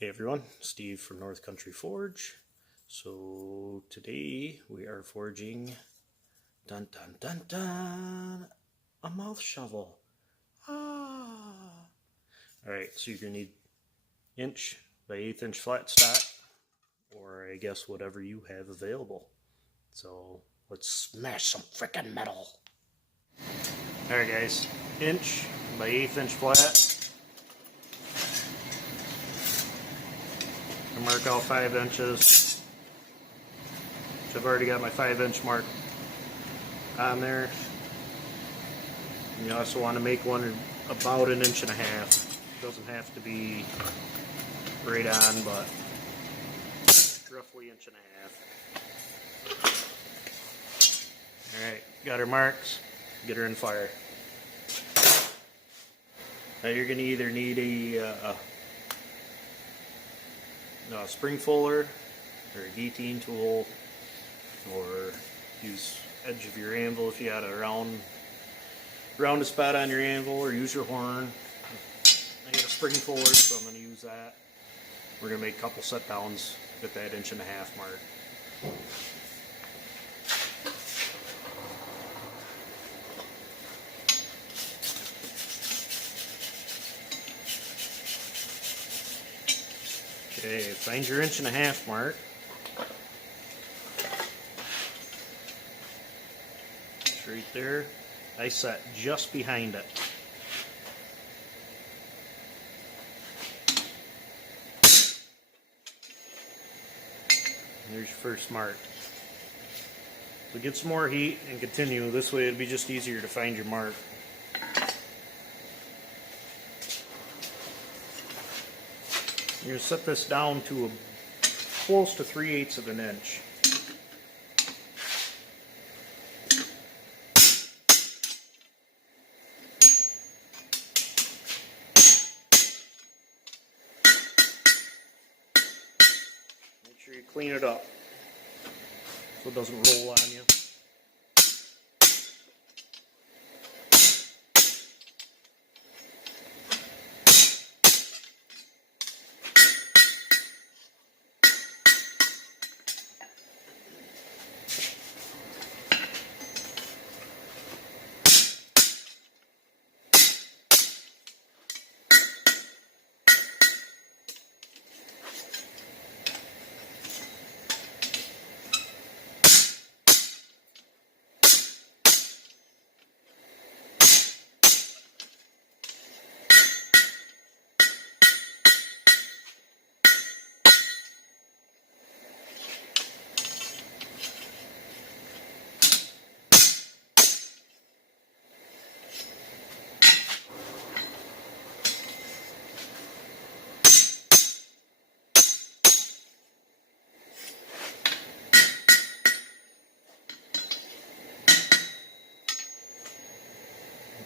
Hey everyone, Steve from North Country Forge. So today we are forging dun dun dun dun a mouth shovel. Alright, so you're gonna need 1" by 1/8" flat stock, or I guess whatever you have available. So let's smash some frickin' metal. Alright guys, 1" by 1/8" flat. I mark out 5 inches. So I've already got my 5" mark on there. And you also want to make one about 1.5 inches. It doesn't have to be right on, but roughly 1.5 inches. Alright, got her marks, get her in fire. Now you're going to either need a spring fuller or a guillotine tool, or use edge of your anvil if you got a round spot on your anvil, or use your horn. I got a spring fuller, so I'm going to use that. We're going to make a couple set downs at that 1.5 inch mark. Okay, find your 1.5 inch mark. It's right there. I set just behind it. And there's your first mark. So get some more heat and continue. This way it'll be just easier to find your mark. You're going to set this down to close to 3/8 of an inch. Make sure you clean it up so it doesn't roll on you.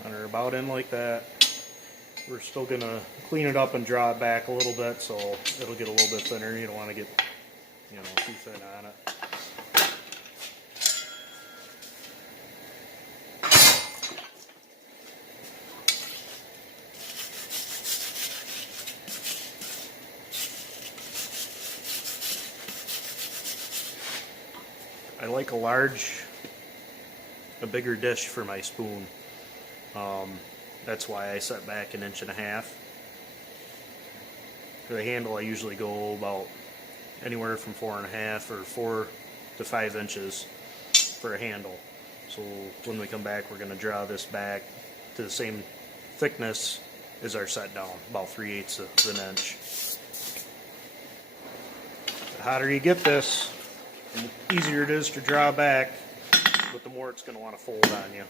On her about in like that. We're still going to clean it up and draw it back a little bit so it'll get a little bit thinner. You don't want to get, too thin on it. I like a bigger dish for my spoon. That's why I set back 1.5 inches. For the handle, I usually go about anywhere from 4.5 or 4 to 5 inches for a handle. So when we come back, we're going to draw this back to the same thickness as our set down, about 3/8 of an inch. The hotter you get this, the easier it is to draw back, but the more it's going to want to fold on you.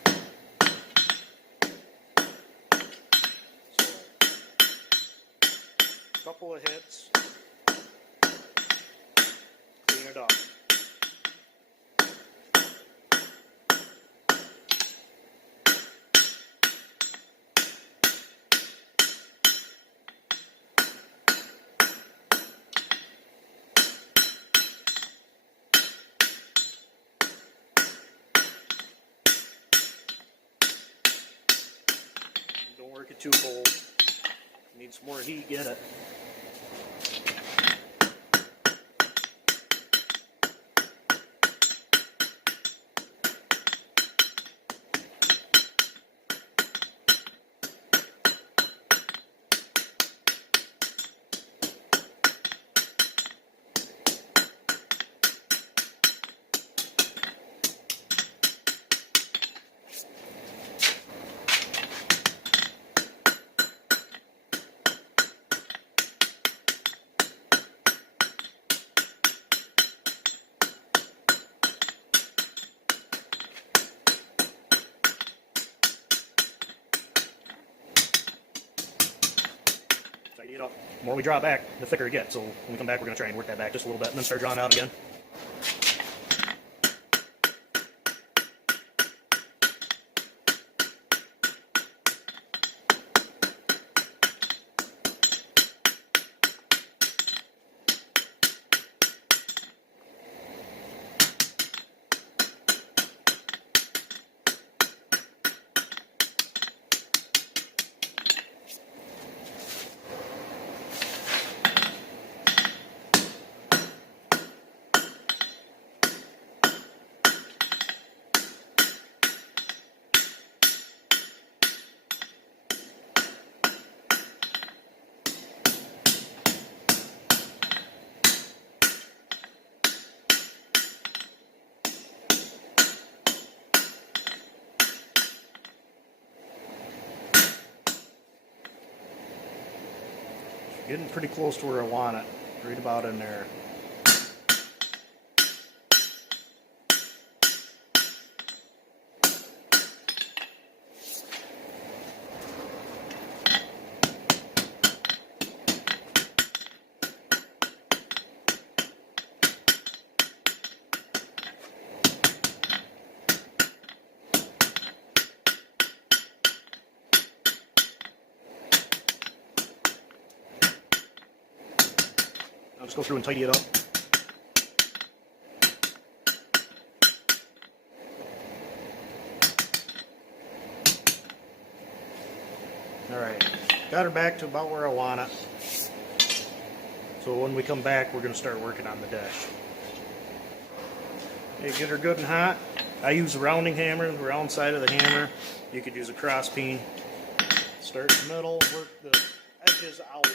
Couple of hits, clean it up. Don't work it too cold. Need some more heat, get it. The more we draw it back, the thicker it gets. So when we come back, we're going to try and work that back just a little bit and then start drawing out again. Getting pretty close to where I want it, right about in there. I'll just go through and tidy it up. Alright, got her back to about where I want it. So when we come back, we're going to start working on the dash. Okay, get her good and hot. I use a rounding hammer, the round side of the hammer. You could use a cross peen. Start in the middle, work the edges out.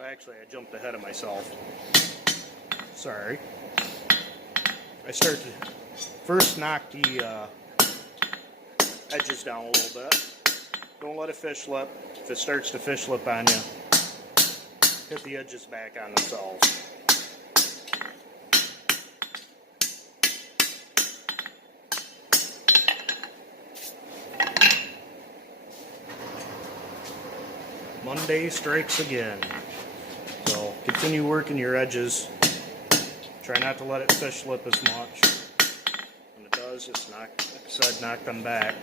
Actually, I jumped ahead of myself. Sorry. I start to first knock the edges down a little bit. Don't let it fish lip. If it starts to fish lip on you, hit the edges back on themselves. Monday strikes again. So continue working your edges. Try not to let it fish lip as much. When it does, just knock, like I said, knock them back.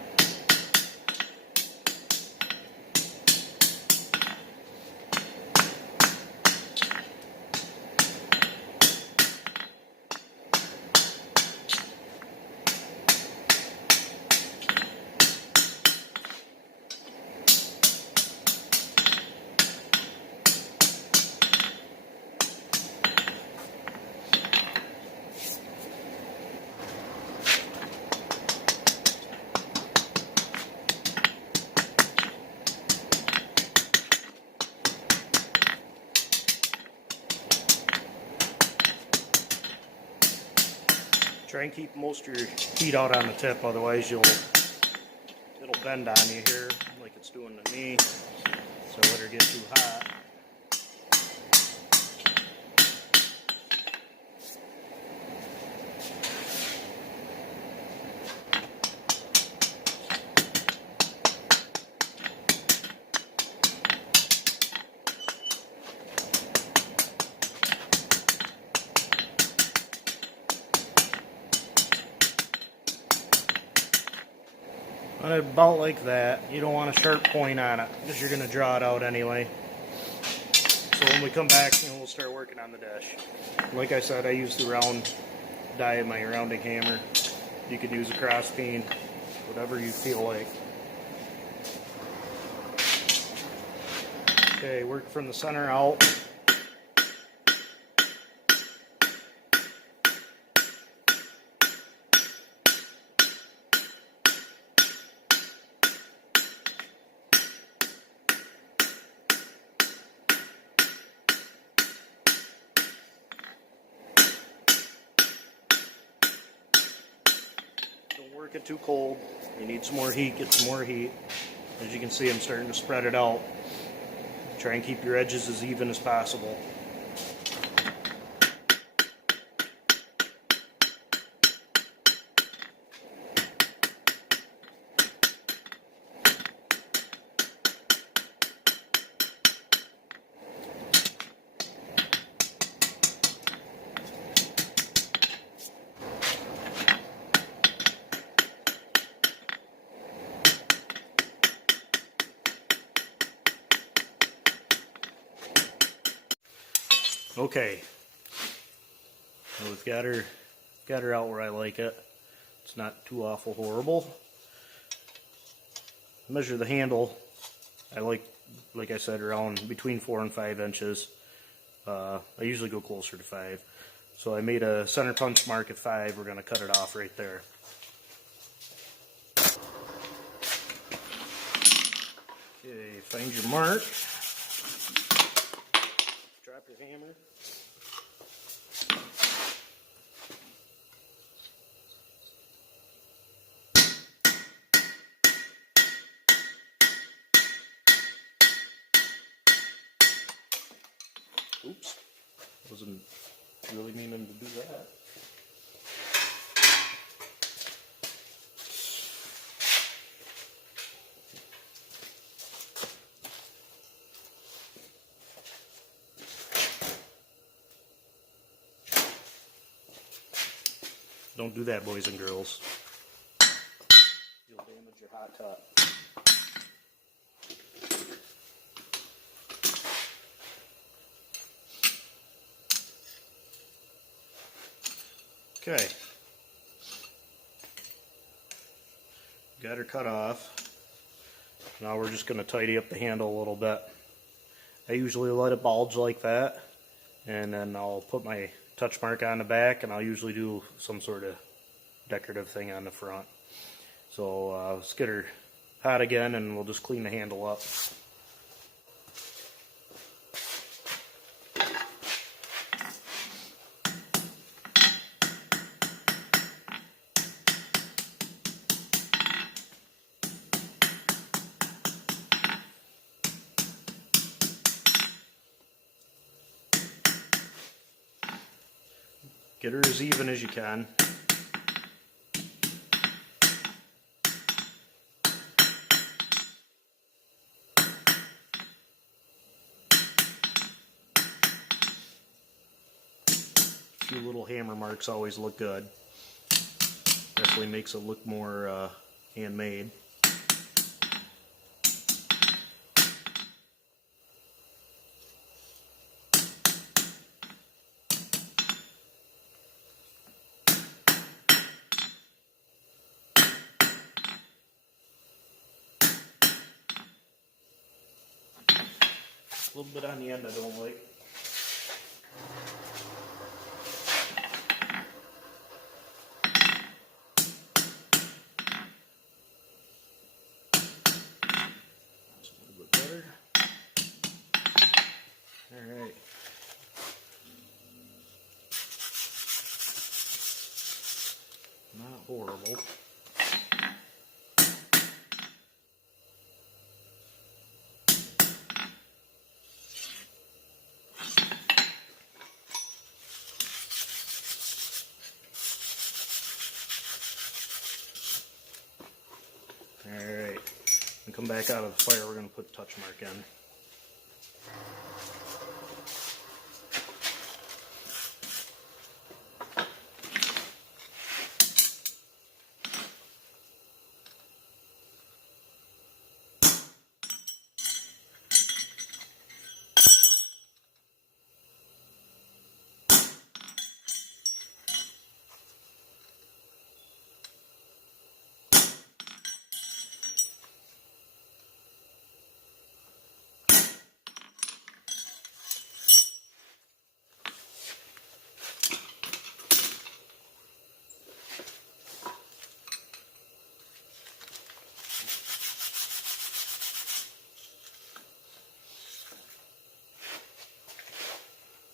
Try and keep most of your heat out on the tip, otherwise it'll bend on you here like it's doing to me. So let her get too hot. About like that. You don't want a sharp point on it because you're going to draw it out anyway. So when we come back, we'll start working on the dash. Like I said, I use the round die of my rounding hammer. You could use a cross peen, whatever you feel like. Okay, work from the center out. Work it too cold. You need some more heat, get some more heat. As you can see, I'm starting to spread it out. Try and keep your edges as even as possible. Okay, so we've got her out where I like it. It's not too awful horrible. Measure the handle. I like I said, around between 4 and 5 inches. I usually go closer to 5. So I made a center punch mark at 5. We're going to cut it off right there. Okay, find your mark. Drop your hammer. Oops, wasn't really meaning to do that. Don't do that, boys and girls. You'll damage your hot top. Okay. Got her cut off. Now we're just going to tidy up the handle a little bit. I usually let it bulge like that, and then I'll put my touch mark on the back, and I'll usually do some sort of decorative thing on the front. So let's get her hot again, and we'll just clean the handle up. Get her as even as you can. A few little hammer marks always look good. Definitely makes it look more handmade. A little bit on the end I don't like. That's a little bit better. Alright. Not horrible. Alright, and come back out of the fire, we're going to put touch mark in.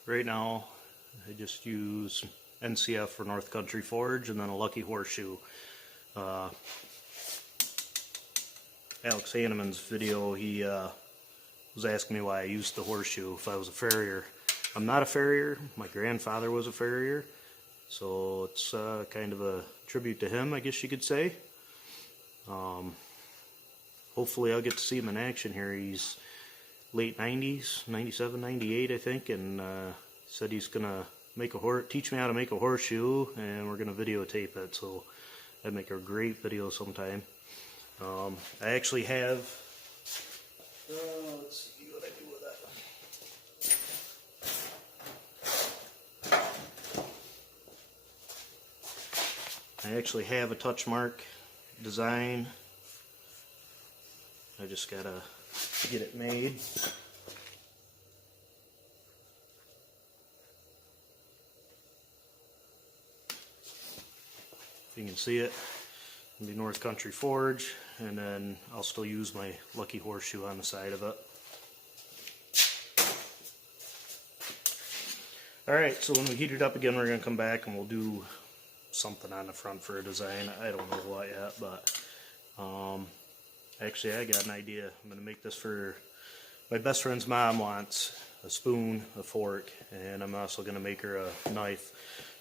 Right now, I just use NCF for North Country Forge and then a Lucky Horseshoe. Alex Hanneman's video, he was asking me why I used the horseshoe if I was a farrier. I'm not a farrier. My grandfather was a farrier, so it's kind of a tribute to him, I guess you could say. Hopefully I'll get to see him in action here. He's late 90s, 97, 98 I think, and said he's gonna teach me how to make a horseshoe, and we're gonna videotape it, so that'd make a great video sometime. I actually have, let's see what I do with that. I actually have a touch mark design. I just gotta get it made. If you can see it, it'll be North Country Forge, and then I'll still use my Lucky Horseshoe on the side of it. Alright, so when we heat it up again, we're going to come back and we'll do something on the front for a design. I don't know what yet, but actually I got an idea. I'm going to make this for my best friend's mom. Wants a spoon, a fork, and I'm also going to make her a knife.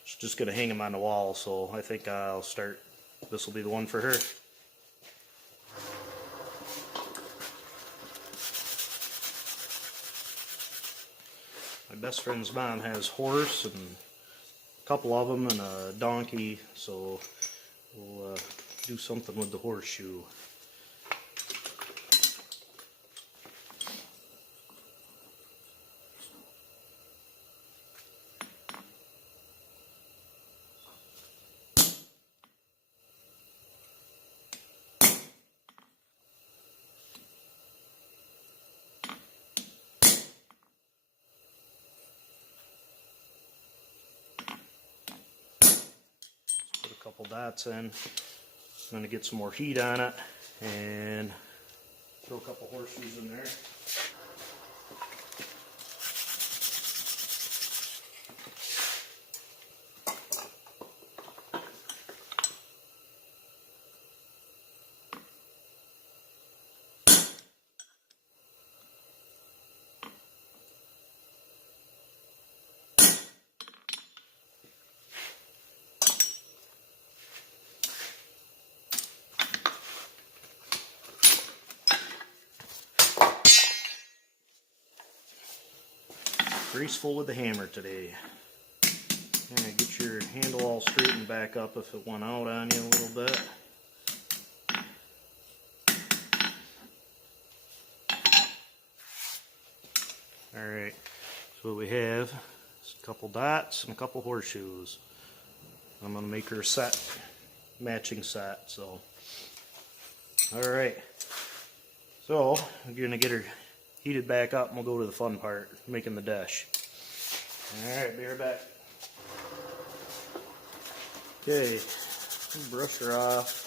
She's just going to hang them on the wall, so I think I'll start. This will be the one for her. My best friend's mom has horse and a couple of them and a donkey, so we'll do something with the horseshoe. Couple dots in. I'm going to get some more heat on it and throw a couple horseshoes in there. Graceful with the hammer today. And get your handle all straightened back up if it went out on you a little bit. Alright, so what we have is a couple dots and a couple horseshoes. I'm going to make her a set, matching set. So, alright, so I'm going to get her heated back up and we'll go to the fun part, making the dish. Alright, be right back. Okay, brush her off.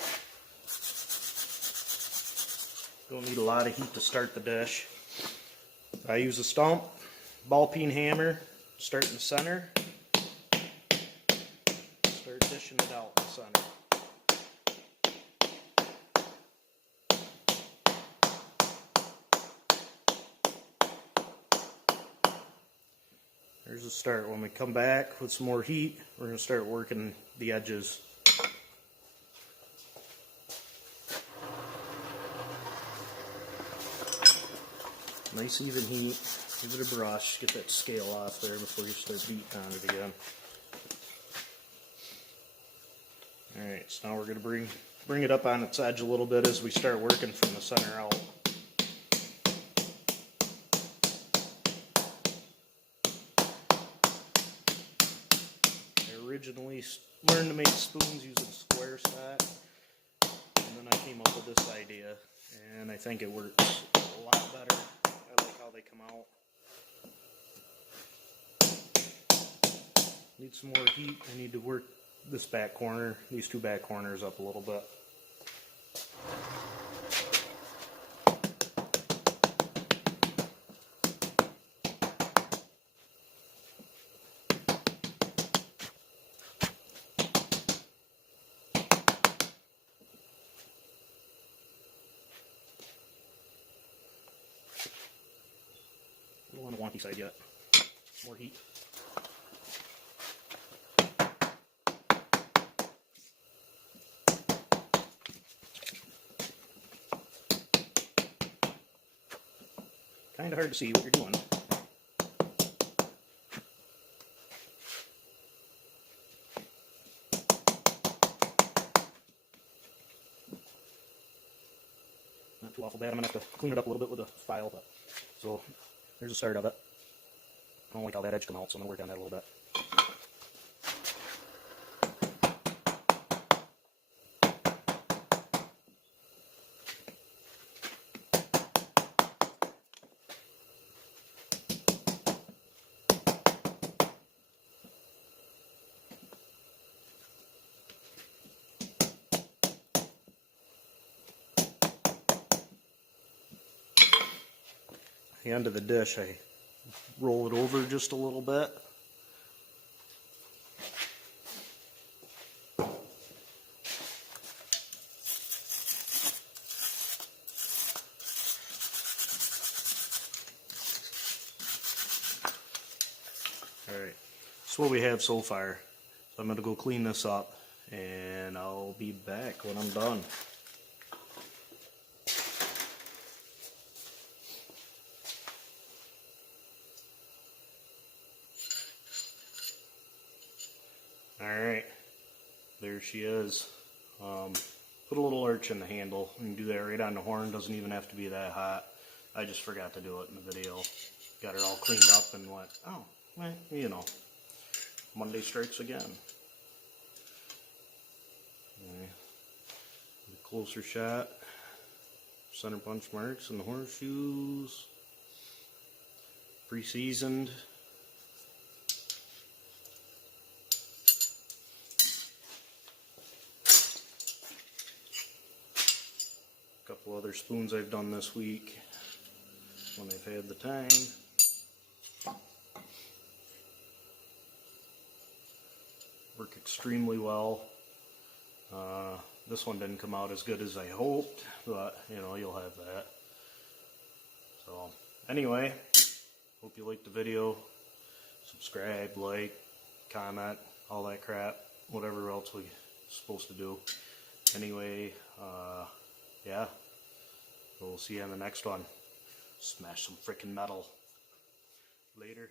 Don't need a lot of heat to start the dish. I use a stump, ball peen hammer, start in the center, start dishing it out in the center. There's a start. When we come back with some more heat, we're going to start working the edges. Nice even heat. Give it a brush. Get that scale off there before you start beating on it again. Alright, so now we're going to bring it up on its edge a little bit as we start working from the center out. Originally learned to make spoons using square set, and then I came up with this idea, and I think it works a lot better. I like how they come out. Need some more heat. I need to work this back corner, these two back corners up a little bit. I don't want a wonky side yet. More heat. Kind of hard to see what you're doing. Not too awful bad. I'm going to have to clean it up a little bit with a file, but so there's a start of it. I don't like how that edge come out, so I'm going to work on that a little bit. the end of the dish, I roll it over just a little bit. Alright, that's what we have so far. So I'm going to go clean this up and I'll be back when I'm done. Alright, there she is. Put a little arch in the handle. You can do that right on the horn, doesn't even have to be that hot. I just forgot to do it in the video. Got it all cleaned up and went, oh, well, you know, Monday strikes again. Okay. A closer shot. Center punch marks and the horseshoes. Pre-seasoned. A couple other spoons I've done this week when I've had the time. Work extremely well. This one didn't come out as good as I hoped, but you know, you'll have that. So anyway, hope you liked the video. Subscribe, like, comment, all that crap, whatever else we're supposed to do. Anyway, yeah, we'll see you on the next one. Smash some frickin' metal. Later.